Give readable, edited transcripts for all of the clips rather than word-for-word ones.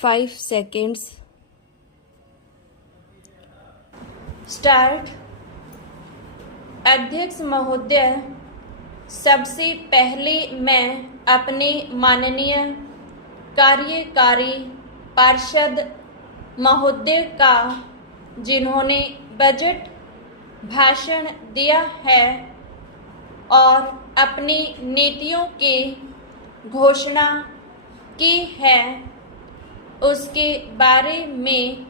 5 seconds. Start. अध्यक्ष महोदय, सबसे पहले मैं अपने माननीय कार्यकारी पार्षद महोदय का, जिन्होंने बजट भाषण दिया है और अपनी नीतियों की घोषणा की है, उसके बारे में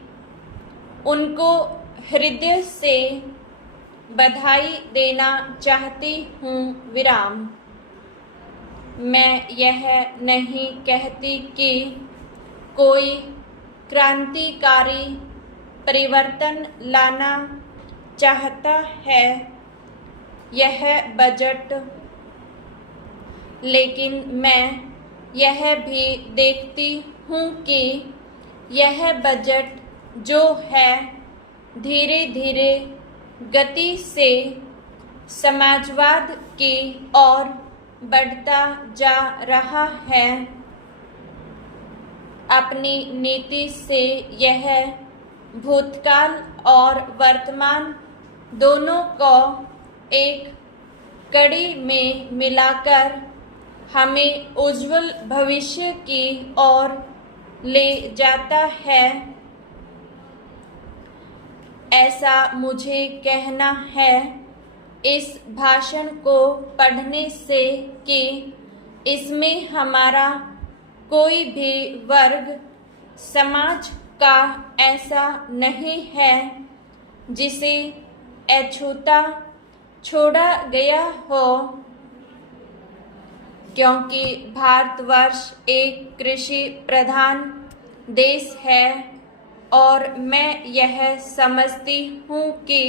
उनको हृदय से बधाई देना चाहती हूँ। विराम। मैं यह नहीं कहती कि कोई क्रांतिकारी परिवर्तन लाना चाहता है यह बजट, लेकिन मैं यह भी देखती हूँ कि यह बजट जो है धीरे धीरे गति से समाजवाद की ओर बढ़ता जा रहा है। अपनी नीति से यह भूतकाल और वर्तमान दोनों को एक कड़ी में मिलाकर हमें उज्जवल भविष्य की ओर ले जाता है। ऐसा मुझे कहना है इस भाषण को पढ़ने से कि इसमें हमारा कोई भी वर्ग समाज का ऐसा नहीं है जिसे अछूता छोड़ा गया हो, क्योंकि भारतवर्ष एक कृषि प्रधान देश है और मैं यह समझती हूँ कि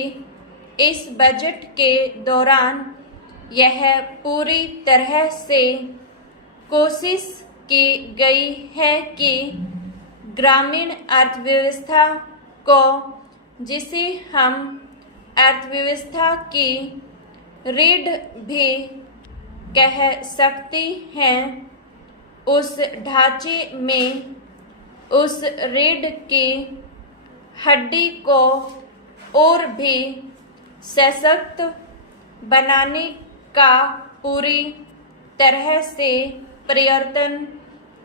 इस बजट के दौरान यह पूरी तरह से कोशिश की गई है कि ग्रामीण अर्थव्यवस्था को, जिसे हम अर्थव्यवस्था की रीढ़ भी कह सकती हैं, उस ढांचे में उस रीढ़ की हड्डी को और भी सशक्त बनाने का पूरी तरह से प्रयत्न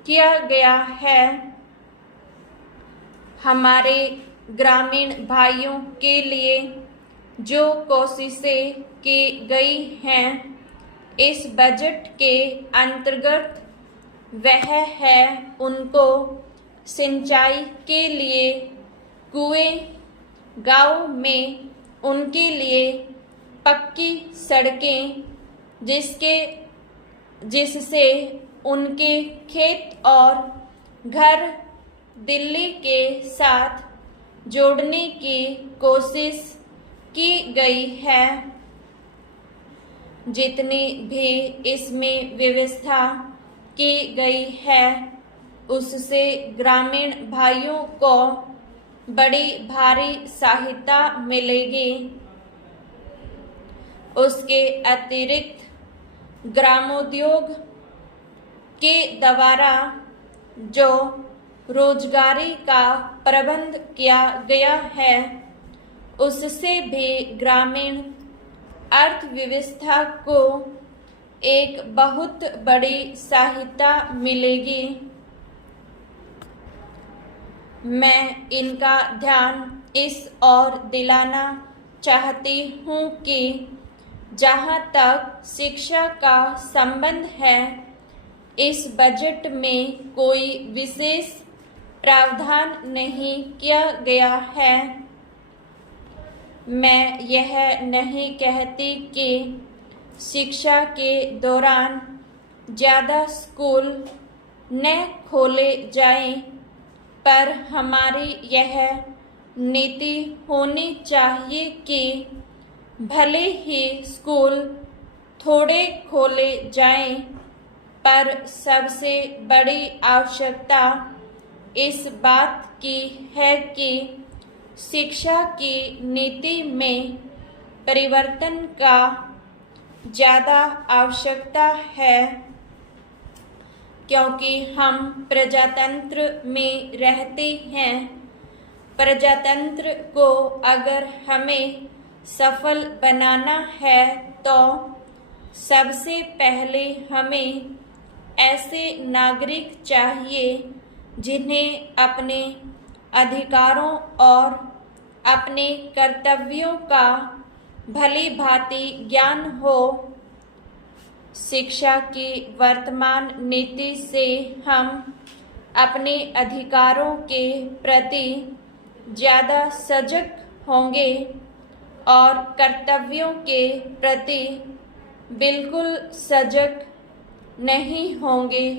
किया गया है। हमारे ग्रामीण भाइयों के लिए जो कोशिशें की गई हैं इस बजट के अंतर्गत, वह है उनको सिंचाई के लिए कुएं, गांव में उनके लिए पक्की सड़कें, जिससे उनके खेत और घर दिल्ली के साथ जोड़ने की कोशिश की गई है। जितनी भी इसमें व्यवस्था की गई है उससे ग्रामीण भाइयों को बड़ी भारी सहायता मिलेगी। उसके अतिरिक्त ग्रामोद्योग के द्वारा जो रोजगारी का प्रबंध किया गया है उससे भी ग्रामीण अर्थव्यवस्था को एक बहुत बड़ी सहायता मिलेगी। मैं इनका ध्यान इस ओर दिलाना चाहती हूँ कि जहाँ तक शिक्षा का संबंध है, इस बजट में कोई विशेष प्रावधान नहीं किया गया है। मैं यह नहीं कहती कि शिक्षा के दौरान ज़्यादा स्कूल न खोले जाएं, पर हमारी यह नीति होनी चाहिए कि भले ही स्कूल थोड़े खोले जाएं, पर सबसे बड़ी आवश्यकता इस बात की है कि शिक्षा की नीति में परिवर्तन का ज़्यादा आवश्यकता है। क्योंकि हम प्रजातंत्र में रहते हैं। प्रजातंत्र को अगर हमें सफल बनाना है तो सबसे पहले हमें ऐसे नागरिक चाहिए जिन्हें अपने अधिकारों और अपने कर्तव्यों का भली भांति ज्ञान हो। शिक्षा की वर्तमान नीति से हम अपने अधिकारों के प्रति ज़्यादा सजग होंगे और कर्तव्यों के प्रति बिल्कुल सजग नहीं होंगे।